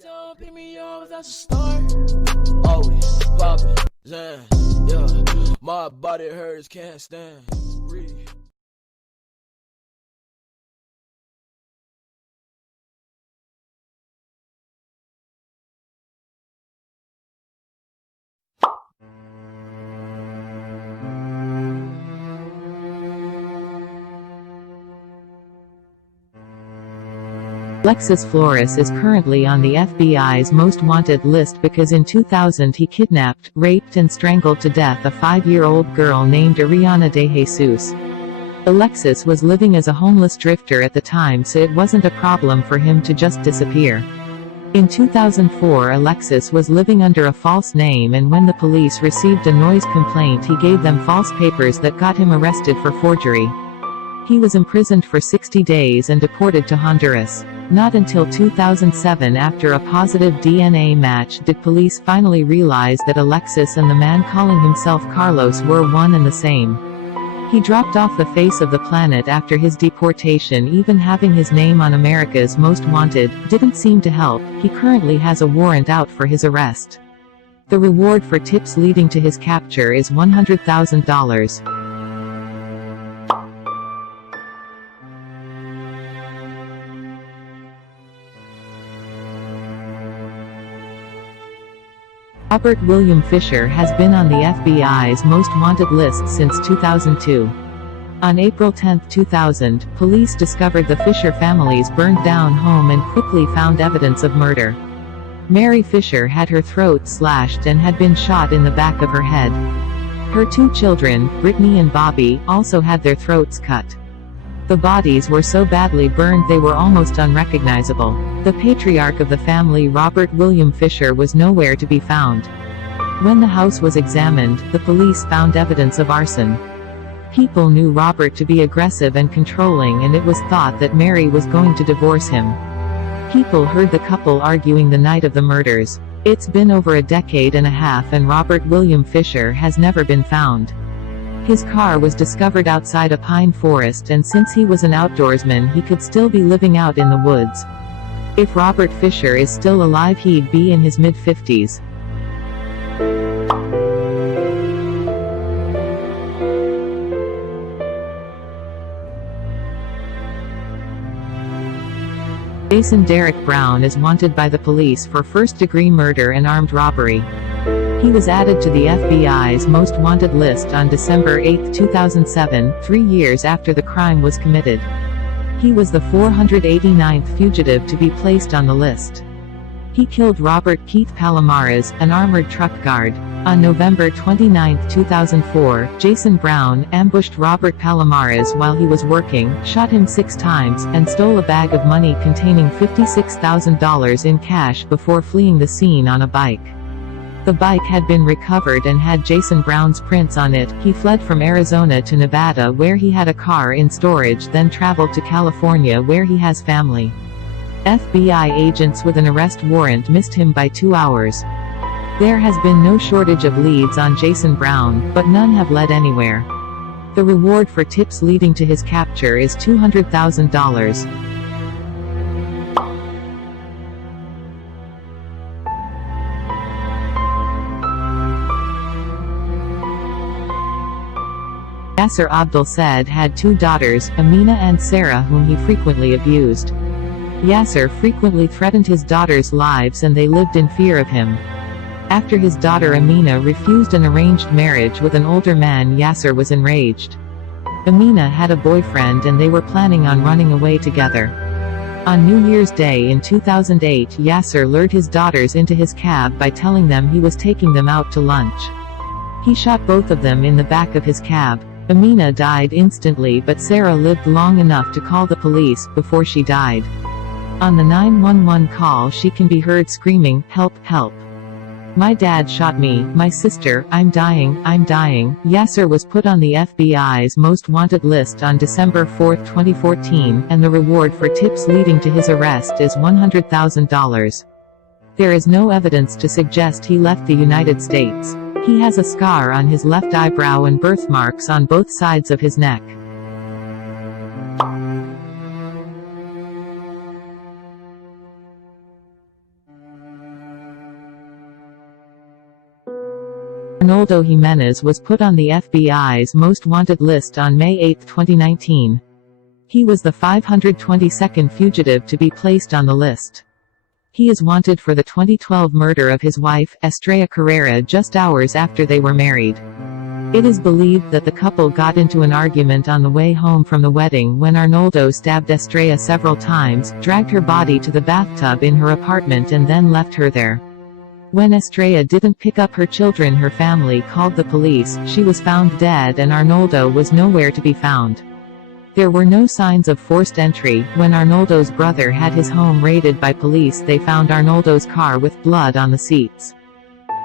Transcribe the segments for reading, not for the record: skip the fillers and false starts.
Don't pick me up as a star. Always poppin', Zan, yeah. My body hurts, can't stand. Breathe. Alexis Flores is currently on the FBI's most wanted list because in 2000 he kidnapped, raped and strangled to death a 5-year-old girl named Ariana de Jesus. Alexis was living as a homeless drifter at the time, so it wasn't a problem for him to just disappear. In 2004 Alexis was living under a false name, and when the police received a noise complaint he gave them false papers that got him arrested for forgery. He was imprisoned for 60 days and deported to Honduras. Not until 2007, after a positive DNA match, did police finally realize that Alexis and the man calling himself Carlos were one and the same. He dropped off the face of the planet after his deportation. Even having his name on America's Most Wanted didn't seem to help. He currently has a warrant out for his arrest. The reward for tips leading to his capture is $100,000. Robert William Fisher has been on the FBI's most wanted list since 2002. On April 10, 2000, police discovered the Fisher family's burned-down home and quickly found evidence of murder. Mary Fisher had her throat slashed and had been shot in the back of her head. Her 2 children, Brittany and Bobby, also had their throats cut. The bodies were so badly burned they were almost unrecognizable. The patriarch of the family, Robert William Fisher, was nowhere to be found. When the house was examined, the police found evidence of arson. People knew Robert to be aggressive and controlling, and it was thought that Mary was going to divorce him. People heard the couple arguing the night of the murders. It's been over a decade and a half and Robert William Fisher has never been found. His car was discovered outside a pine forest, and since he was an outdoorsman he could still be living out in the woods. If Robert Fisher is still alive, he'd be in his mid-50s. Jason Derek Brown is wanted by the police for first-degree murder and armed robbery. He was added to the FBI's most wanted list on December 8, 2007, 3 years after the crime was committed. He was the 489th fugitive to be placed on the list. He killed Robert Keith Palomares, an armored truck guard. On November 29, 2004, Jason Brown ambushed Robert Palomares while he was working, shot him 6 times, and stole a bag of money containing $56,000 in cash before fleeing the scene on a bike. The bike had been recovered and had Jason Brown's prints on it. He fled from Arizona to Nevada where he had a car in storage, then traveled to California where he has family. FBI agents with an arrest warrant missed him by 2 hours. There has been no shortage of leads on Jason Brown, but none have led anywhere. The reward for tips leading to his capture is $200,000. Yasser Abdul Said had 2 daughters, Amina and Sarah, whom he frequently abused. Yasser frequently threatened his daughters' lives and they lived in fear of him. After his daughter Amina refused an arranged marriage with an older man, Yasser was enraged. Amina had a boyfriend and they were planning on running away together. On New Year's Day in 2008, Yasser lured his daughters into his cab by telling them he was taking them out to lunch. He shot both of them in the back of his cab. Amina died instantly, but Sarah lived long enough to call the police before she died. On the 911 call she can be heard screaming, "Help, help. My dad shot me, my sister, I'm dying, I'm dying." Yasser was put on the FBI's most wanted list on December 4, 2014, and the reward for tips leading to his arrest is $100,000. There is no evidence to suggest he left the United States. He has a scar on his left eyebrow and birthmarks on both sides of his neck. Arnoldo Jimenez was put on the FBI's most wanted list on May 8, 2019. He was the 522nd fugitive to be placed on the list. He is wanted for the 2012 murder of his wife, Estrella Carrera, just hours after they were married. It is believed that the couple got into an argument on the way home from the wedding when Arnoldo stabbed Estrella several times, dragged her body to the bathtub in her apartment and then left her there. When Estrella didn't pick up her children, her family called the police. She was found dead and Arnoldo was nowhere to be found. There were no signs of forced entry. When Arnoldo's brother had his home raided by police, they found Arnoldo's car with blood on the seats.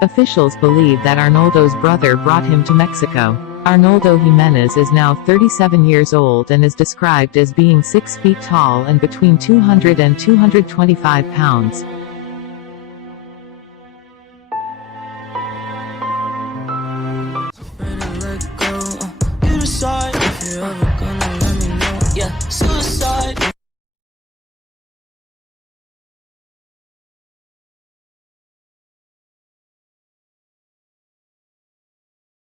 Officials believe that Arnoldo's brother brought him to Mexico. Arnoldo Jimenez is now 37 years old and is described as being 6 feet tall and between 200 and 225 pounds. If you're ever gonna let me know, yeah, suicide.